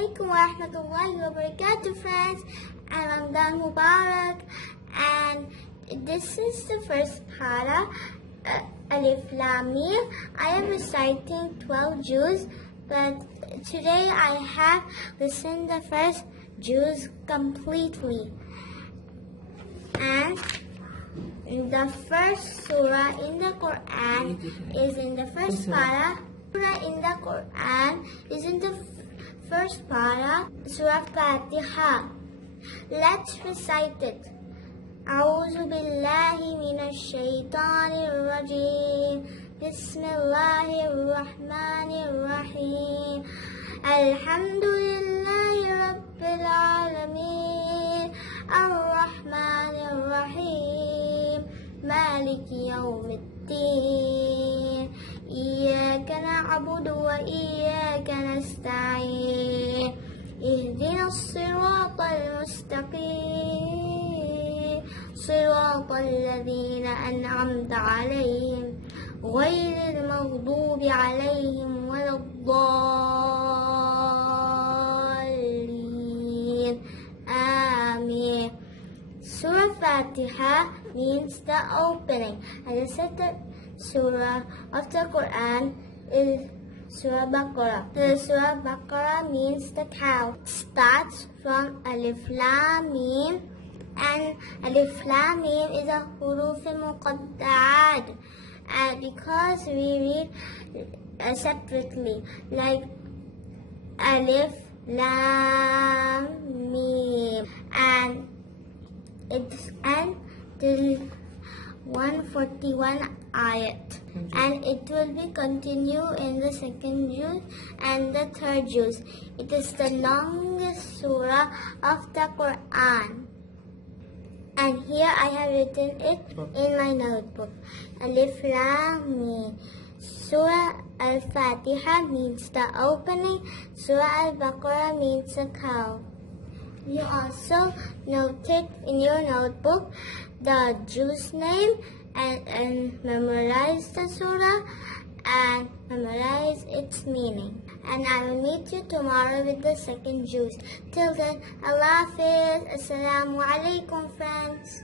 Assalamualaikum warahmatullahi wabarakatuh, friends, and Ramadan Mubarak. And this is the first para, Alif Lam Mim. I am reciting 12 juz, but today I have listened the first juz completely. And the first surah in the Quran is in the first para. Surah in the Quran is in the first para, Surah Fatiha. Let's recite it. أعوذ بالله من الشيطان الرجيم بسم الله الرحمن الرحيم الحمد لله رب العالمين الرحمن الرحيم مالك يوم الدين إياك نعبد وإياك نستعين اهدنا الصراط المستقيم صراط الذين أنعمت عليهم غير المغضوب عليهم ولا الضالين آمين. Surah Fatiha means the opening, and the second surah of the Quran is Surah Baqarah. The Surah Baqarah means the cow. It starts from Alif Lam Mim, and Alif Lam Mim is a huruf muqatta'at, and because we read separately, like Alif Lam Mim, and it's until 141 ayat, and it will be continue in the second juz and the third juz. It is the longest surah of the Quran, and here I have written it in my notebook. Alif Lam Mim. Surah Al-Fatiha means the opening. Surah Al-Baqarah means the cow. You also noted in your notebook the juz name and memorize the surah and memorize its meaning. And I will meet you tomorrow with the second juz. Till then, Allah Hafiz. Assalamu alaikum, friends.